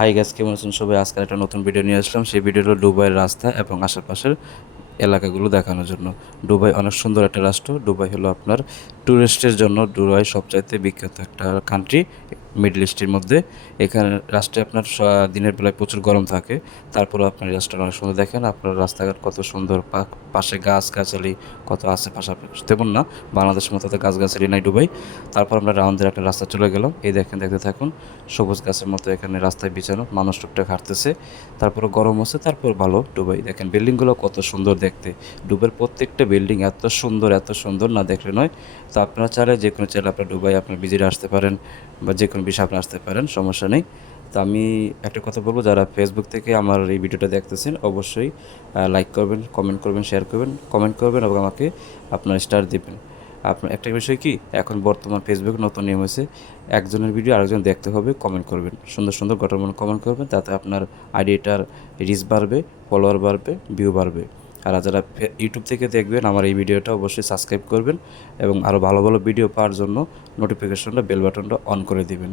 Hi guys, কেমন আছেন সবাই? আজকে একটা নতুন ভিডিও নিয়ে আসলাম। সেই ভিডিওটা দুবাইয়ের রাস্তা এবং আশেপাশের এলাকাগুলো দেখানোর জন্য। দুবাই অনেক সুন্দর একটা রাষ্ট্র। দুবাই হলো আপনার ট্যুরিস্টের জন্য দুবাই সবচাইতে বিখ্যাত একটা কান্ট্রি মিডল ইস্টের মধ্যে। এখানে রাষ্ট্রে আপনার দিনের বেলায় প্রচুর গরম থাকে, তারপরেও আপনার এই রাস্তাটা অনেক সুন্দর। দেখেন আপনার রাস্তাঘাট কত সুন্দর, পাশে গাছগাছালি কত আছে। পাশাপাশি তেমন না, বাংলাদেশের মতো তো গাছগাছালি নাই দুবাই। তারপর আমরা রাউন্ডের একটা রাস্তা চলে গেলাম। এই দেখেন, দেখতে থাকুন, সবুজ গাছের মতো এখানে রাস্তায় বিছানো, মানুষ টুকটাক হাঁটতেছে। তারপরে গরম আছে, তারপর ভালো। দুবাই দেখেন বিল্ডিংগুলো কত সুন্দর দেখতে। দুবাইয়ের প্রত্যেকটা বিল্ডিং এত সুন্দর না দেখলে নয়। তো আপনারা চাইলে যে কোনো চাইলে আপনার দুবাই আপনার ভিজিটে আসতে পারেন, বা যে কোনো বিষয়ে আপনি আসতে পারেন, সমস্যা নেই। তো আমি একটা কথা বলবো, যারা ফেসবুক থেকে আমার এই ভিডিওটা দেখতেছেন অবশ্যই লাইক করবেন, কমেন্ট করবেন, শেয়ার করবেন, কমেন্ট করবেন এবং আমাকে আপনার স্টার দিবেন। আপনার একটা বিষয় কি, এখন বর্তমান ফেসবুক নতুন নিয়ম হয়েছে, একজনের ভিডিও আরেকজন দেখতে হবে, কমেন্ট করবেন, সুন্দর সুন্দর গঠনমূলক কমেন্ট করবেন, তাতে আপনার আইডিটার রিচ বাড়বে, ফলোয়ার বাড়বে, ভিউ বাড়বে। আর যারা ইউটিউব থেকে দেখবেন আমার এই ভিডিওটা অবশ্যই সাবস্ক্রাইব করবেন এবং আরও ভালো ভালো ভিডিও পাওয়ার জন্য নোটিফিকেশনটা বেল বাটনটা অন করে দিবেন।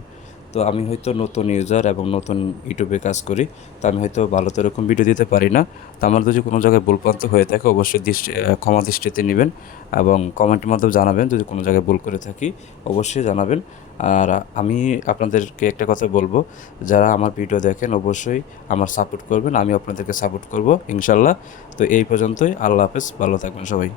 তো আমি হয়তো নতুন ইউজার এবং নতুন ইউটিউবে কাজ করি, তো আমি হয়তো ভালো তো এরকম ভিডিও দিতে পারি না। তো আমার যদি কোনো জায়গায় ভুলপ্রান্ত হয়ে থাকে অবশ্যই ক্ষমা দৃষ্টিতে নেবেন এবং কমেন্টের মাধ্যমে জানাবেন যদি কোনো জায়গায় ভুল করে থাকি, অবশ্যই জানাবেন। আর আমি আপনাদেরকে একটা কথা বলবো, যারা আমার ভিডিও দেখেন অবশ্যই আমার সাপোর্ট করবেন, আমি আপনাদেরকে সাপোর্ট করব ইনশাল্লাহ। তো এই পর্যন্তই, আল্লাহ হাফেজ, ভালো থাকবেন সবাই।